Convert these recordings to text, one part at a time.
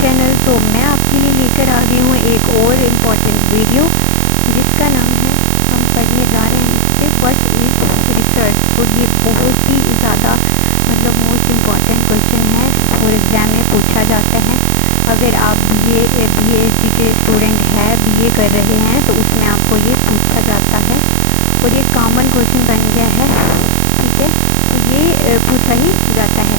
Channel. तो मैं आपके लिए लेकर आ गई हूँ एक और इम्पॉर्टेंट वीडियो जिसका नाम है, हम पढ़ने जा रहे हैं इससे व्हाट इज़ रिसर्च। और ये बहुत ही ज़्यादा मोस्ट इम्पॉर्टेंट क्वेश्चन है और एग्ज़ाम में पूछा जाता है। अगर आप BSc के स्टूडेंट हैं, BA कर रहे हैं, तो उसमें आपको ये पूछा जाता है और ये कॉमन क्वेश्चन बन गया है। ठीक है, तो ये पूछा ही जाता है।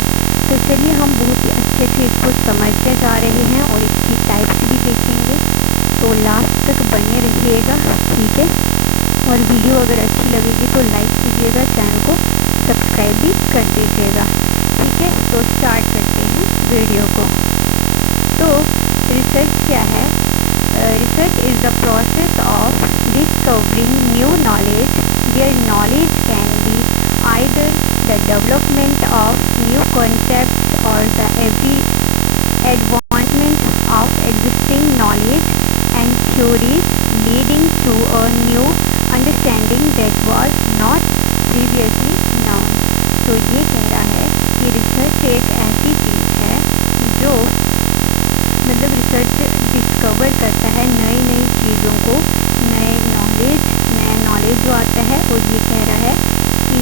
तो चलिए हम बहुत ही अच्छे से इसको समझते जा रहे हैं और इसकी टाइप्स भी देखेंगे। तो लास्ट तक बने रहिएगा, ठीक है। और वीडियो अगर अच्छी लगेगी तो लाइक कीजिएगा, चैनल को सब्सक्राइब भी कर दीजिएगा, ठीक है। तो स्टार्ट करते हैं वीडियो को। तो रिसर्च क्या है? Research is the process of discovering new knowledge where knowledge can be either the development of new concepts or the advancement of existing knowledge and theories leading to a new understanding that was not previously known। तो ये कह रहा है कि research एक ऐसी चीज़ है जो रिसर्च डिस्कवर करता है नई नई चीज़ों को, नया नॉलेज जो आता है। और ये कह रहा है कि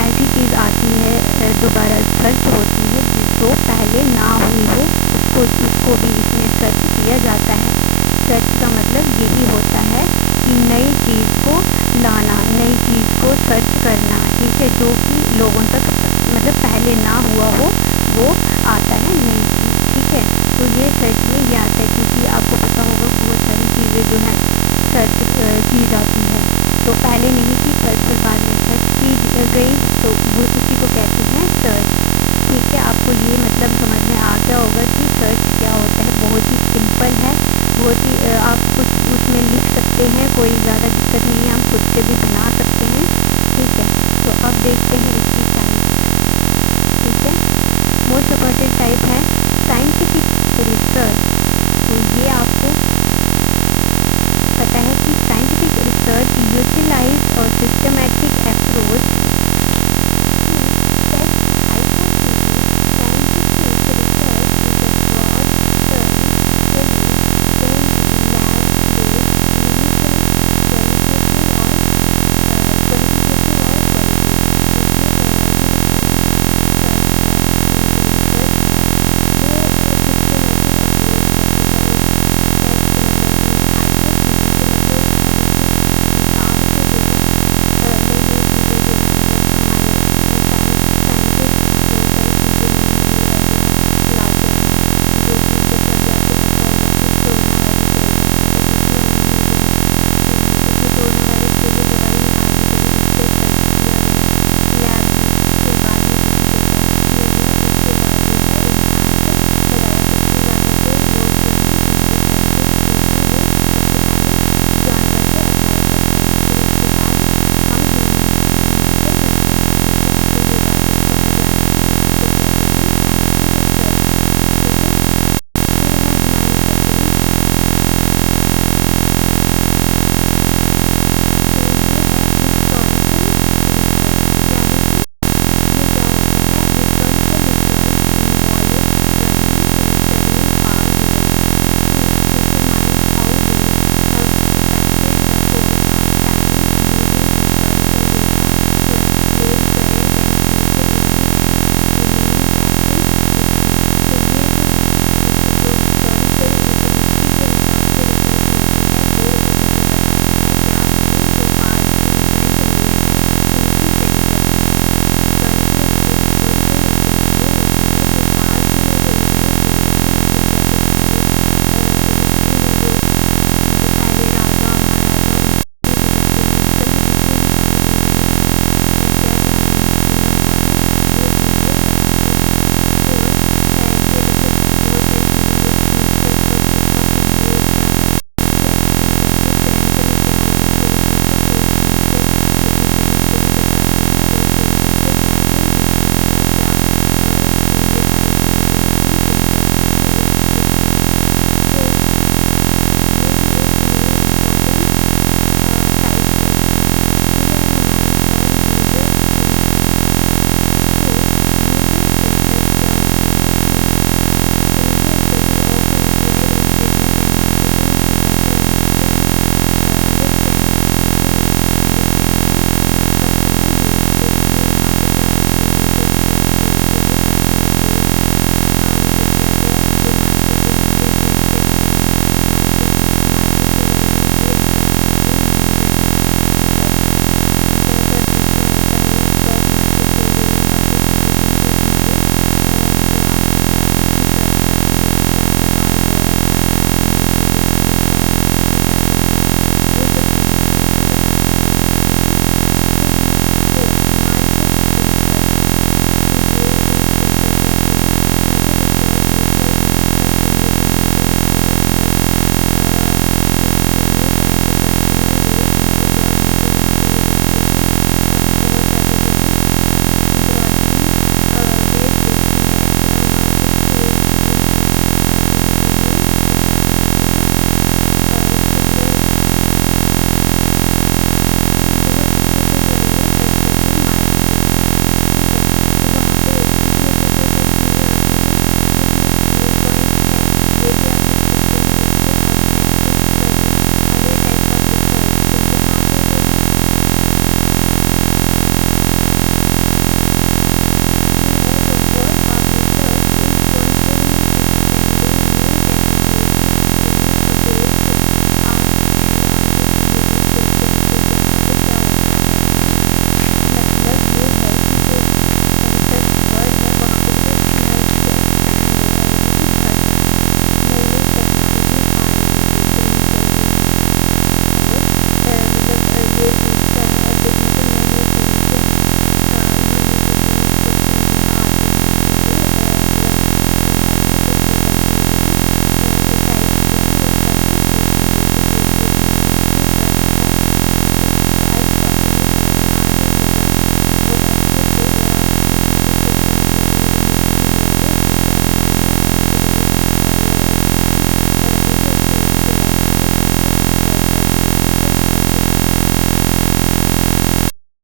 ऐसी चीज़ आती है, दोबारा सर्च होती है जो पहले ना हुई हो, उसको भी इसमें सर्च किया जाता है। सर्च का मतलब यही होता है कि नई चीज़ को लाना, नई चीज़ को सर्च करना, ठीक है, जो कि लोगों तक पहले ना हुआ हो वो आता है नई चीज़, ठीक है। तो ये सर्च में ये आता है, क्योंकि आपको पता होगा बहुत सारी चीज़ें जो हैं सर्च की जाती है। तो पहले नहीं थी सर्च, फिर बाद में सर्च की गई, तो वो उसी को कहते हैं सर्च, ठीक है। आपको ये समझ में आ गया होगा कि सर्च क्या होता है। बहुत ही सिंपल है, बहुत ही आप कुछ उसमें लिख सकते हैं, कोई ज़्यादा दिक्कत नहीं है, आप खुद से भी बना सकते हैं, ठीक है। तो अब देखते हैं इसकी टाइप, ठीक है। मोस्ट इम्पॉर्टेंट टाइप है साइंटिफिक रिसर्च। तो ये आपको पता है कि साइंटिफिक रिसर्च यूटिलाइज और सिस्टमैटिक अप्रोच